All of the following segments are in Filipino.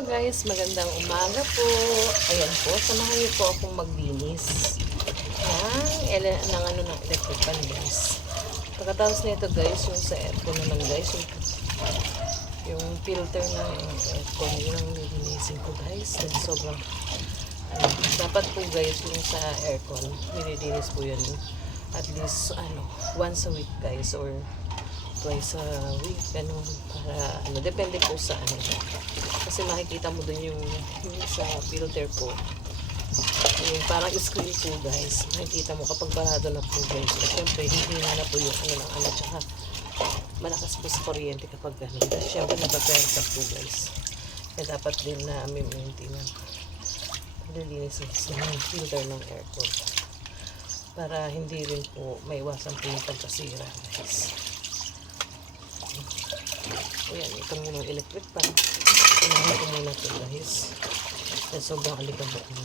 Hello guys, magandang umaga po. Ayan po, samahan niyo po akong maglinis ng electric fan guys. Pagkatapos nito guys, yung sa aircon naman guys, yung filter ng aircon, yun ang nilinisin ko guys. Dahil sobrang, dapat po guys, yung sa aircon, nililinis po yun at least, once a week guys, or twice a week, para, depende po sa kasi makikita mo dun yung sa filter po, yung parang screen po guys, makikita mo kapag barado na po guys. So, syempre, hindi na po yung tsaka malakas po sa kuryente kapag gano'n. Kasi syempre, napapersa po guys. Kaya dapat din na maintain ang paglilinis ng filter ng aircon para hindi rin po maiwasan po yung pagkasira guys. Ayan, ito muna yung electric fan. Unahin ko muna ito guys. At sobrang alikabok na.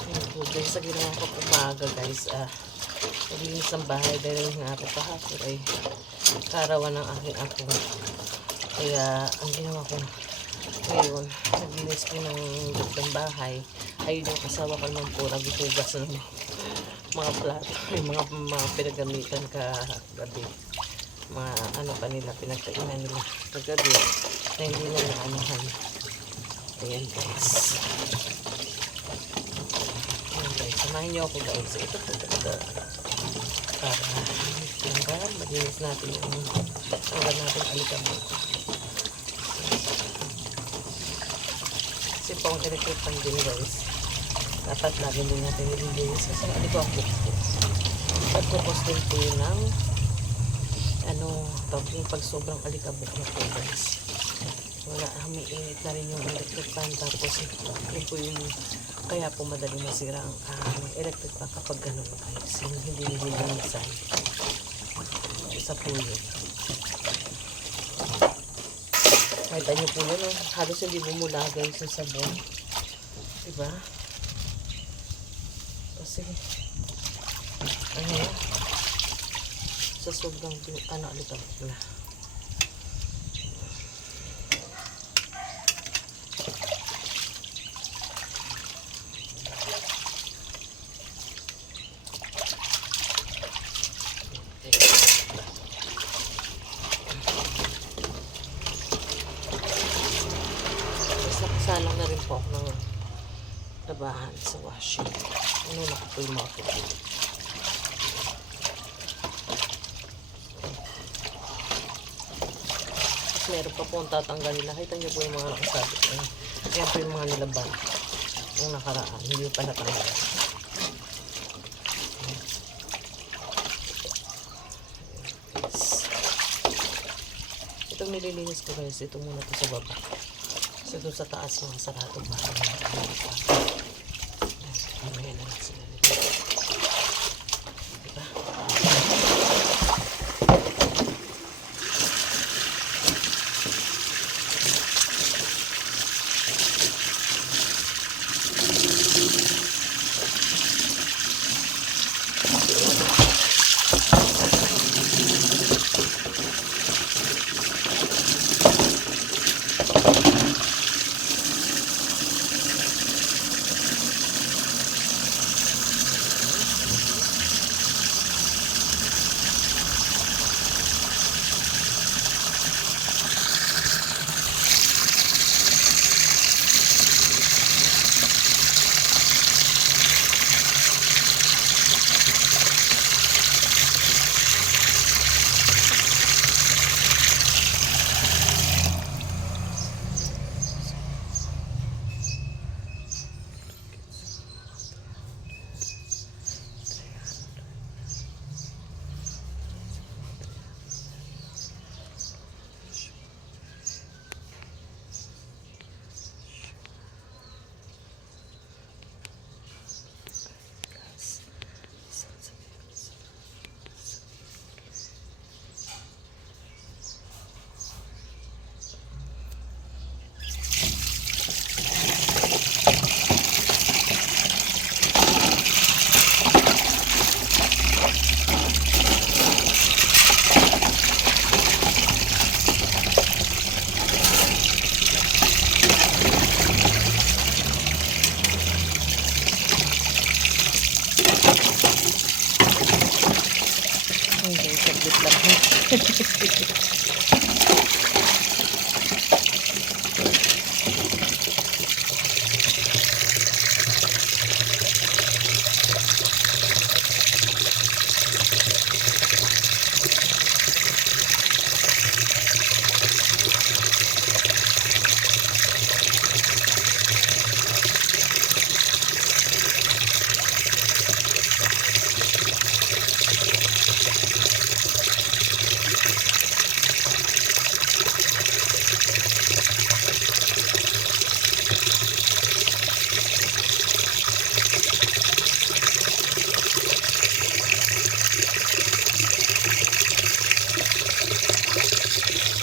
Ayan po guys, sa ginawa ko umaga guys, naglinis ang bahay dahil nga ako kahapon ay karawan ng aking apo. Kaya ang ginawa ko ngayon, naglinis ko ng bahay. Ayun yung asawa ko naman po, naghuhugas ng mga plato, yung mga pinagamitan kagabi, mga pa nila, pinagkainan nila kagabi na hindi na naanahan. Ayan guys, samahin niyo ako guys. Ito po talaga para tanggal, malinis natin yung tanggal natin alikabok. Kasi po ang electric fan din guys, dapat lagi din natin nililinis kasi alikabok po. Pagkukos din po yun ng yung pag sobrang alikabok na po guys. Wala, humiinit na rin yung electric fan, tapos yun po yung kaya po madaling masira ang electric fan kapag gano'n guys, yung hindi nililinisan. Isa po yun. Kahit nyo po yun, halos hindi bumula guys yung sabon, diba? Kasi sa sobrang alikabok na. Salang na rin po ako ng labahan sa washing. Na ko po yung mga po. Tapos meron pa po ang tatanggalin. Nakita niyo po yung mga nakasabit. Yan po yung mga nilaban. Yung nakaraan. Hindi pa natanggal. Itong nililinis ko guys, ito muna to sa baba. So doon sa taas mga sarado ba? Mamaya na lang sila nila. Diba?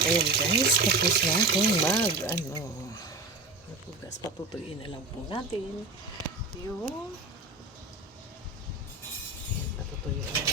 Ayan guys, tapos na akong napugas. Patutuyin na lang po natin yung patutuyin na lang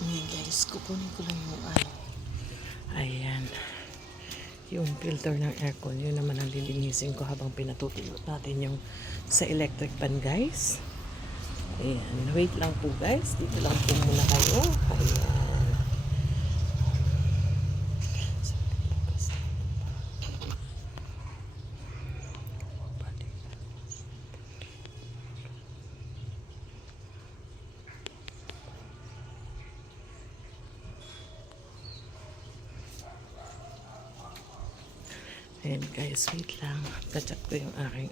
Ayan guys, kukunin ko lang yung ayan, yung filter ng aircon. Yun naman ang lilinisin ko habang pinatutulot natin yung sa electric pan guys. Ayan, wait lang po guys, dito lang po muna kayo. Ayan. Ayan guys, wait lang. Kachat ko yung aking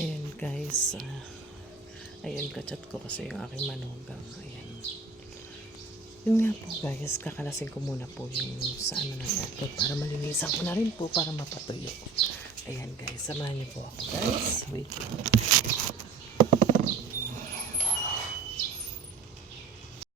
ayan guys, ayan, kachat ko kasi yung aking manugang. Ayan, yun nga po guys, kakalasin ko muna po yung sa ng aircon para malinisan ko na rin po para mapatuyo. Ayan guys, samahan niyo po ako guys, wait lang.